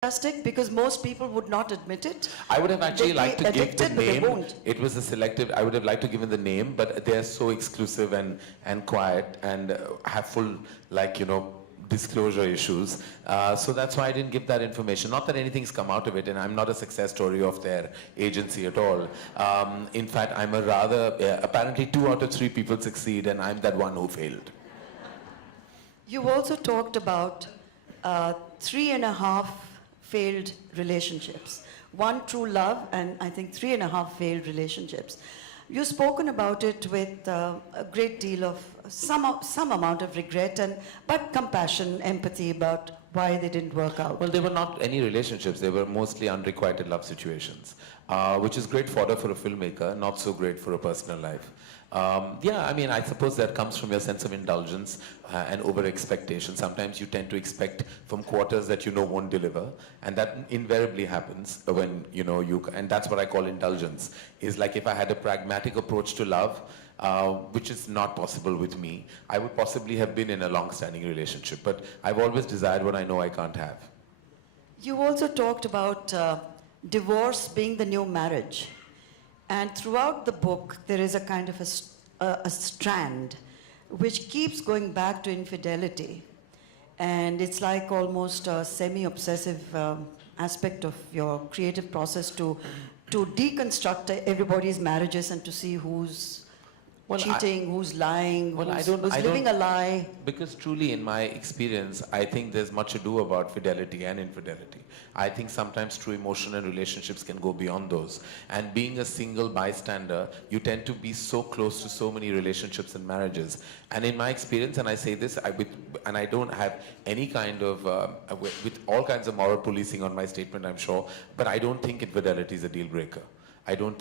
Fantastic, because most people would not admit it. I would have actually liked to give the name. Won't. It was a selective. I would have liked to give it the name, but they are so exclusive and quiet and have full, like, disclosure issues. So that's why I didn't give that information. Not that anything's come out of it, and I'm not a success story of their agency at all. In fact, I'm a rather, apparently 2 out of 3 people succeed, and I'm that one who failed. You also talked about 3.5 failed relationships. 1 true love, and I think 3.5 failed relationships. You've spoken about it with a great deal of some amount of regret, but compassion, empathy about why they didn't work out. Well, they were not any relationships. They were mostly unrequited love situations, which is great fodder for a filmmaker, not so great for a personal life. Yeah, I mean, I suppose that comes from your sense of indulgence and over-expectation. Sometimes you tend to expect from quarters that won't deliver, and that invariably happens when, and that's what I call indulgence, is like if I had a pragmatic approach to love, which is not possible with me, I would possibly have been in a long-standing relationship, but I've always desired what I know I can't have. You also talked about divorce being the new marriage. And throughout the book, there is a kind of a strand which keeps going back to infidelity. And it's like almost a semi-obsessive aspect of your creative process to deconstruct everybody's marriages and to see who's cheating, who's lying, who's living a lie. Because truly, in my experience, I think there's much ado about fidelity and infidelity. I think sometimes true emotion and relationships can go beyond those. And being a single bystander, you tend to be so close to so many relationships and marriages. And in my experience, and I say this, and I don't have any kind of, with all kinds of moral policing on my statement, I'm sure, but I don't think infidelity is a deal breaker. I don't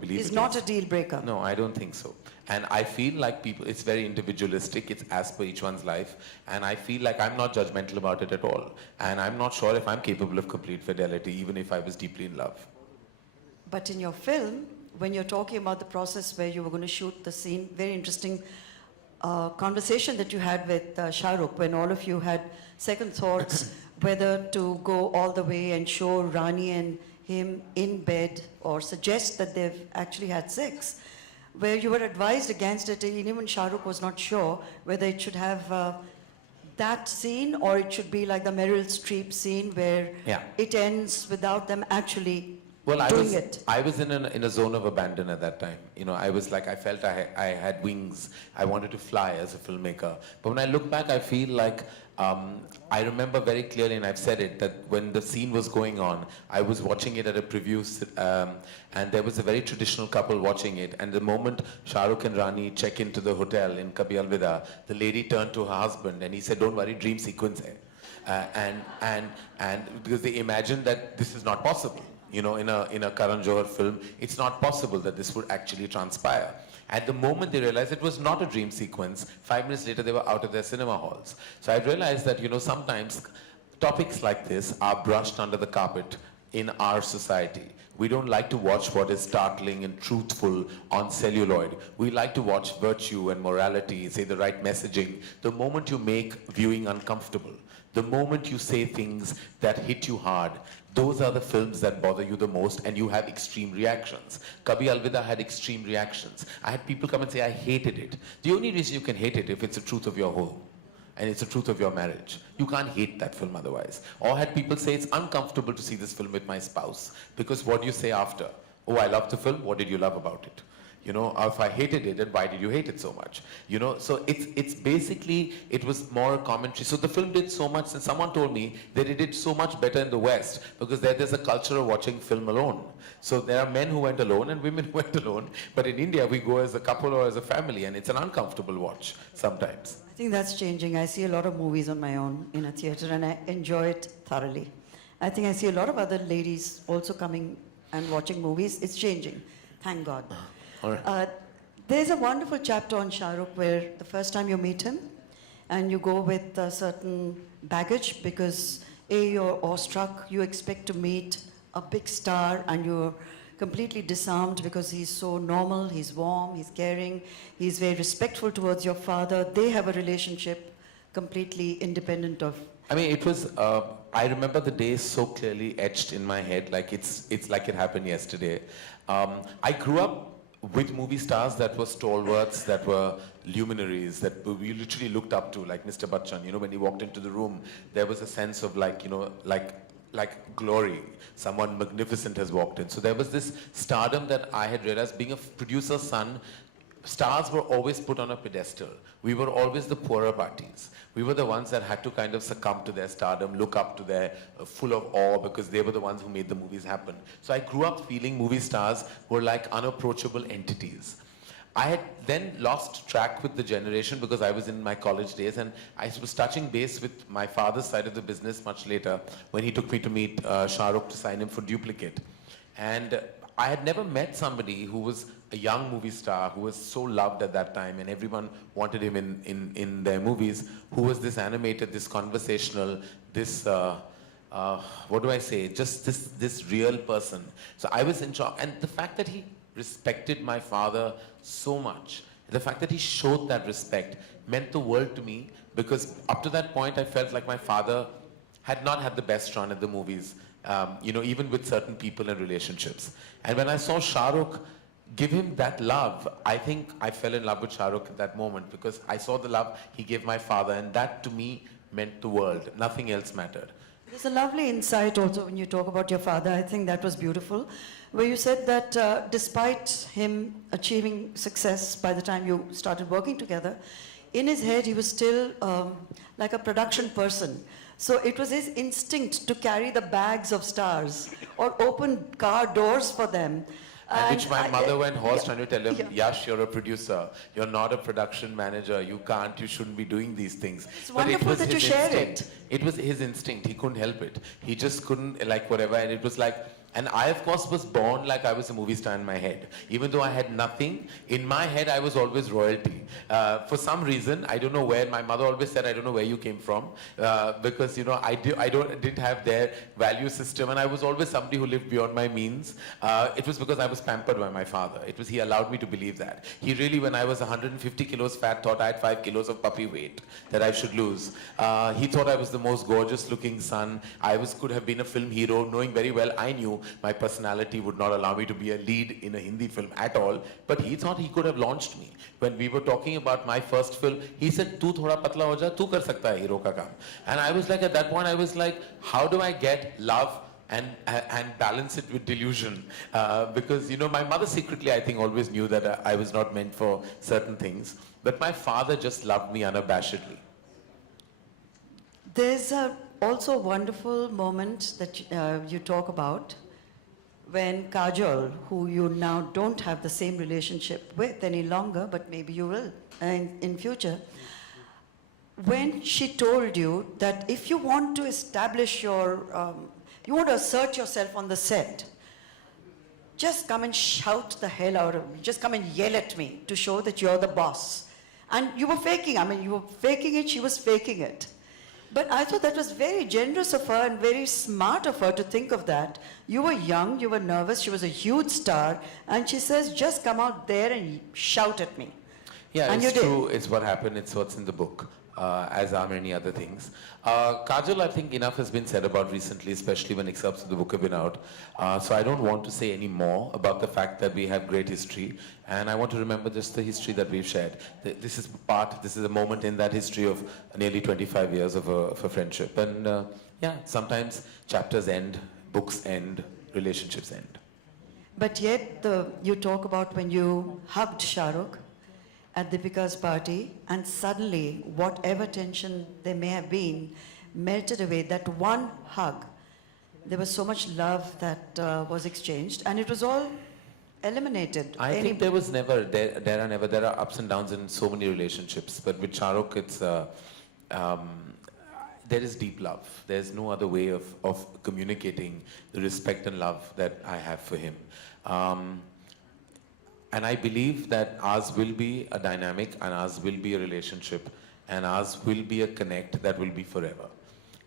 believe it's not a deal breaker. No, I don't think so. And I feel like it's very individualistic. It's as per each one's life. And I feel like I'm not judgmental about it at all. And I'm not sure if I'm capable of complete fidelity, even if I was deeply in love. But in your film, when you're talking about the process where you were going to shoot the scene, very interesting conversation that you had with Shahrukh, when all of you had second thoughts whether to go all the way and show Rani and him in bed or suggest that they've actually had sex, where you were advised against it, and even Shahrukh was not sure whether it should have that scene or it should be like the Meryl Streep scene where it ends without them actually doing it. I was in a zone of abandon at that time. I was like, I felt I had wings. I wanted to fly as a filmmaker. But when I look back, I feel like I remember very clearly, and I've said it, that when the scene was going on, I was watching it at a preview, and there was a very traditional couple watching it. And the moment Shahrukh and Rani check into the hotel in Kabhi Alvida, the lady turned to her husband and he said, "Don't worry, dream sequence hai." And because they imagined that this is not possible. In a Karan Johar film, it's not possible that this would actually transpire. At the moment they realized it was not a dream sequence, 5 minutes later they were out of their cinema halls. So I realized that, sometimes topics like this are brushed under the carpet in our society. We don't like to watch what is startling and truthful on celluloid. We like to watch virtue and morality, say the right messaging. The moment you make viewing uncomfortable, the moment you say things that hit you hard, those are the films that bother you the most, and you have extreme reactions. Kabhi Alvida had extreme reactions. I had people come and say, I hated it. The only reason you can hate it if it's the truth of your home and it's the truth of your marriage. You can't hate that film otherwise. Or had people say, it's uncomfortable to see this film with my spouse, because what do you say after? Oh, I loved the film, what did you love about it? Or if I hated it, then why did you hate it so much? So it's basically, it was more a commentary. So the film did so much, and someone told me that it did so much better in the West, because there's a culture of watching film alone. So there are men who went alone and women who went alone, but in India we go as a couple or as a family, and it's an uncomfortable watch sometimes. I think that's changing. I see a lot of movies on my own in a theater, and I enjoy it thoroughly. I think I see a lot of other ladies also coming and watching movies. It's changing, thank God. All right. There's a wonderful chapter on Shahrukh where the first time you meet him and you go with a certain baggage because you're awestruck, you expect to meet a big star and you're completely disarmed because he's so normal, he's warm, he's caring, he's very respectful towards your father. They have a relationship completely independent of... I mean, it was I remember the day so clearly etched in my head, like it's like it happened yesterday. I grew up with movie stars that were stalwarts, that were luminaries, that we literally looked up to, like Mr. Bachchan. You know, when he walked into the room, there was a sense of like, you know, like glory. Someone magnificent has walked in. So there was this stardom that I had realized, being a producer's son, stars were always put on a pedestal. We were always the poorer parties. We were the ones that had to kind of succumb to their stardom, look up to their full of awe, because they were the ones who made the movies happen. So I grew up feeling movie stars were like unapproachable entities. I had then lost track with the generation because I was in my college days, and I was touching base with my father's side of the business much later when he took me to meet Shahrukh to sign him for Duplicate. And I had never met somebody who was a young movie star, who was so loved at that time, and everyone wanted him in their movies, who was this animated, this conversational, this, what do I say, just this real person. So I was in shock. And the fact that he respected my father so much, the fact that he showed that respect meant the world to me, because up to that point I felt like my father had not had the best run at the movies, you know, even with certain people and relationships. And when I saw Shahrukh give him that love, I think I fell in love with Shahrukh at that moment, because I saw the love he gave my father, and that to me meant the world. Nothing else mattered. There's a lovely insight also when you talk about your father. I think that was beautiful, where you said that despite him achieving success by the time you started working together, in his head he was still like a production person. So it was his instinct to carry the bags of stars or open car doors for them. And which my mother went hoarse trying to tell him, Yash, you're a producer. You're not a production manager. You shouldn't be doing these things. It's wonderful that you share it. It was his instinct. He couldn't help it. He just couldn't, like, whatever. And it was like, and I, of course, was born like I was a movie star in my head. Even though I had nothing, in my head, I was always royalty. For some reason, I don't know where, my mother always said, I don't know where you came from. Because, you know, I didn't have their value system. And I was always somebody who lived beyond my means. It was because I was pampered by my father. It was, he allowed me to believe that. He really, when I was 150 kilos fat, thought I had 5 kilos of puppy weight that I should lose. He thought I was the most gorgeous looking son. Could have been a film hero, knowing very well I knew my personality would not allow me to be a lead in a Hindi film at all. But he thought he could have launched me. When we were talking about my first film, he said, "Tu thoda patla ho ja, tu kar sakta hai hero ka kaam." And I was like, at that point, I was like, how do I get love and balance it with delusion? Because, you know, my mother secretly, I think, always knew that I was not meant for certain things. But my father just loved me unabashedly. There's also a wonderful moment that you talk about when Kajol, who you now don't have the same relationship with any longer, but maybe you will in future, when she told you that if you want to establish your, you want to assert yourself on the set, just come and shout the hell out of me, just come and yell at me to show that you're the boss. And you were faking, I mean, you were faking it, she was faking it. But I thought that was very generous of her and very smart of her to think of that. You were young, you were nervous, she was a huge star, and she says, just come out there and shout at me. Yeah, and it's you true. did. It's what happened. It's what's in the book, as are many other things. Kajol, I think enough has been said about recently, especially when excerpts of the book have been out. So I don't want to say any more about the fact that we have great history. And I want to remember just the history that we've shared. This is a moment in that history of nearly 25 years of a friendship. And yeah, sometimes chapters end, books end, relationships end. But yet, you talk about when you hugged Shahrukh at Deepika's party, and suddenly, whatever tension there may have been, melted away. That one hug, there was so much love that was exchanged, and it was all eliminated. I think there are ups and downs in so many relationships, but with Shahrukh, it's there is deep love. There's no other way of communicating the respect and love that I have for him. And I believe that ours will be a dynamic, and ours will be a relationship, and ours will be a connect that will be forever.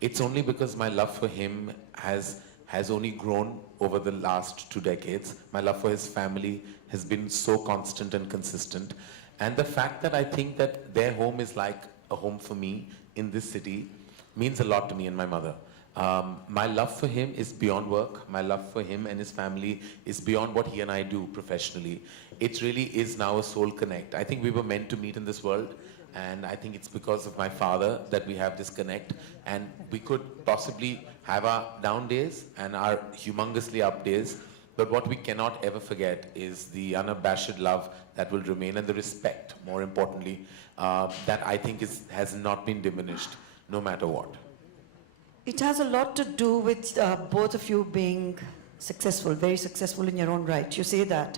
It's only because my love for him has only grown over the last 2 decades. My love for his family has been so constant and consistent. And the fact that I think that their home is like a home for me in this city means a lot to me and my mother. My love for him is beyond work. My love for him and his family is beyond what he and I do professionally. It really is now a soul connect. I think we were meant to meet in this world, and I think it's because of my father that we have this connect, and we could possibly have our down days and our humongously up days, but what we cannot ever forget is the unabashed love that will remain, and the respect, more importantly, that I think has not been diminished, no matter what. It has a lot to do with both of you being successful, very successful in your own right. You say that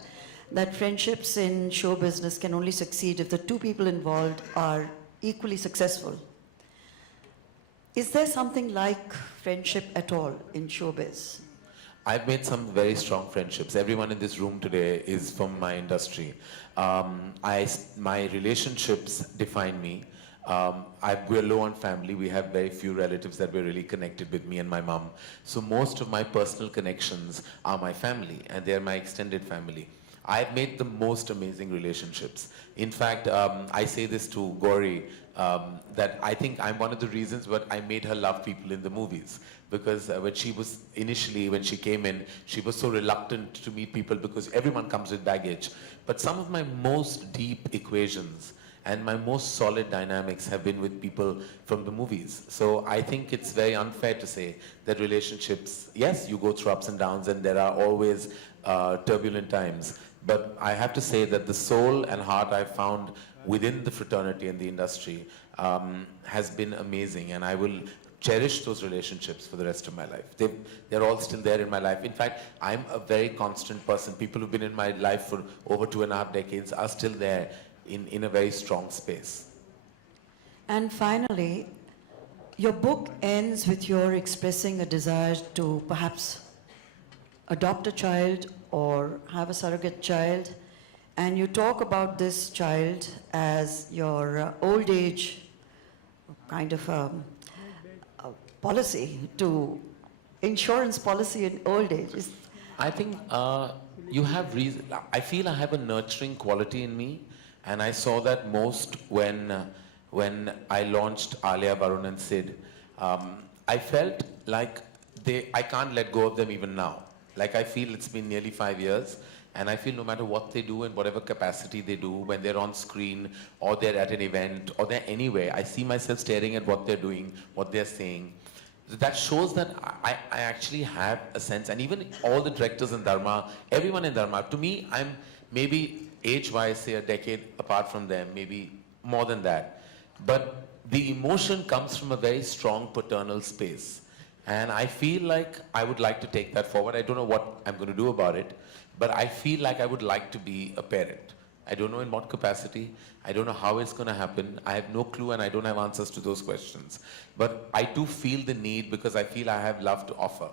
friendships in show business can only succeed if the two people involved are equally successful. Is there something like friendship at all in showbiz? I've made some very strong friendships. Everyone in this room today is from my industry. My relationships define me. We're low on family. We have very few relatives that we're really connected with, me and my mom. So most of my personal connections are my family, and they're my extended family. I've made the most amazing relationships. In fact, I say this to Gauri, that I think I'm one of the reasons why I made her love people in the movies. Because when she came in, she was so reluctant to meet people because everyone comes with baggage. But some of my most deep equations and my most solid dynamics have been with people from the movies. So I think it's very unfair to say that relationships, yes, you go through ups and downs and there are always turbulent times. But I have to say that the soul and heart I've found within the fraternity and the industry has been amazing, and I will cherish those relationships for the rest of my life. They're all still there in my life. In fact, I'm a very constant person. People who've been in my life for over 2.5 decades are still there in a very strong space. And finally, your book ends with your expressing a desire to perhaps adopt a child or have a surrogate child, and you talk about this child as your old age kind of policy, to insurance policy in old age. I think you have reason. I feel I have a nurturing quality in me, and I saw that most when I launched Alia, Varun and Sid. I felt like I can't let go of them even now. Like I feel it's been nearly 5 years, and I feel no matter what they do in whatever capacity they do, when they're on screen or they're at an event or they're anywhere, I see myself staring at what they're doing, what they're saying. That shows that I actually have a sense, and even all the directors in Dharma, everyone in Dharma, to me, I'm maybe age-wise, say a decade apart from them, maybe more than that. But the emotion comes from a very strong paternal space. And I feel like I would like to take that forward. I don't know what I'm going to do about it, but I feel like I would like to be a parent. I don't know in what capacity. I don't know how it's going to happen. I have no clue, and I don't have answers to those questions. But I do feel the need, because I feel I have love to offer.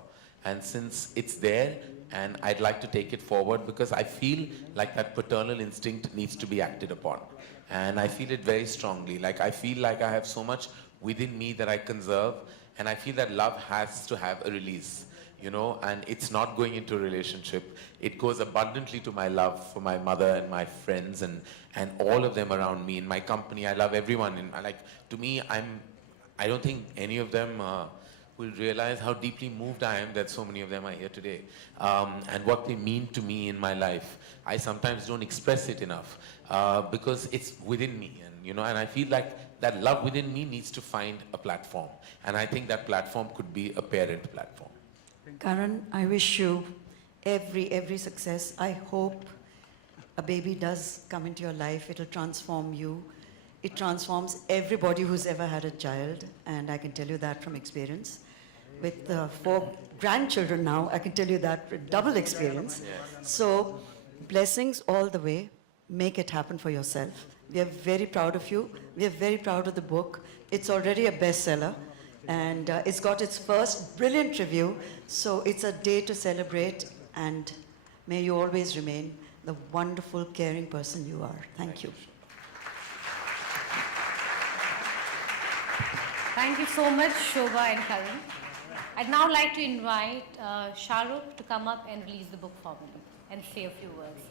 And since it's there, and I'd like to take it forward, because I feel like that paternal instinct needs to be acted upon. And I feel it very strongly. Like I feel like I have so much within me that I conserve, and I feel that love has to have a release. You know, and it's not going into a relationship. It goes abundantly to my love for my mother and my friends and all of them around me in my company. I love everyone. And to me, I don't think any of them will realize how deeply moved I am that so many of them are here today, and what they mean to me in my life. I sometimes don't express it enough because it's within me, and I feel like that love within me needs to find a platform, and I think that platform could be a parent platform. Karan, I wish you every success. I hope a baby does come into your life. It'll transform you. It transforms everybody who's ever had a child, and I can tell you that from experience. With 4 grandchildren now, I can tell you that with double experience. So, blessings all the way. Make it happen for yourself. We are very proud of you. We are very proud of the book. It's already a bestseller. And it's got its first brilliant review, so it's a day to celebrate, and may you always remain the wonderful, caring person you are. Thank you. Thank you so much, Shobha and Karan. I'd now like to invite Shahrukh to come up and release the book formally and say a few words.